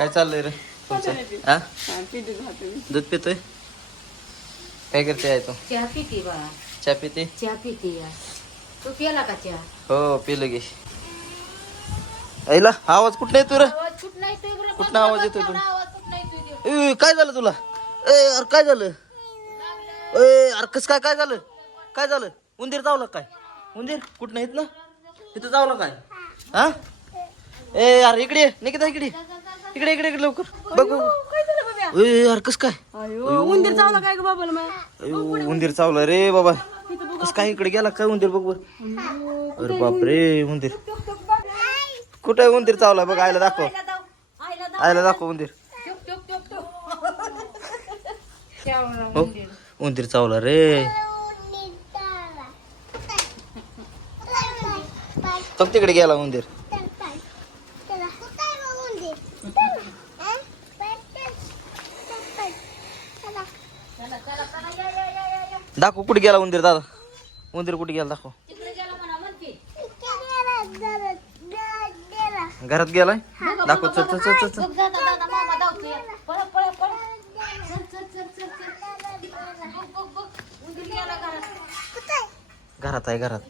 काय चाललंय रे तुमचं? हा दूध पितोय? काय करते आहे तू? चहा पिती बा. चहा पिते? चहा पिती या. तू पिला का चहा? हो पिलं गे. ऐला आवाज कुठं येतोय रे? आवाज कुठं नाही येतोय बरं? कुठं आवाज येतोय तुला? आवाज कुठं नाही येतोय? काय झालं तुला? अरे काय झालं? अरे कस काय झालं? काय झालं? उंदीर चावला काय? उंदीर कुठं नाहीत ना? तिथं चावला काय? हा? अरे इकडे ये. निकिता इकडे इकडे इकडे इकडे लवकर बघ बघ. अरे कस काय? उंदीर चावला काय ग बाबाला? उंदीर चावला रे बाबा. कस काय इकडे गेला काय उंदीर बघ बर. अरे बापरे उंदीर कुठे उंदीर चावला बघ. आयला दाखव. आयला दाखव उंदीर. हो उंदीर चावला रे. तो तिकडे गेला उंदीर. दाखव कुठे गेला उंदीर दादा. उंदीर कुठे गेला दाखव. घरात गेलाय दाखव. चल चल चल चल घरात आहे घरात.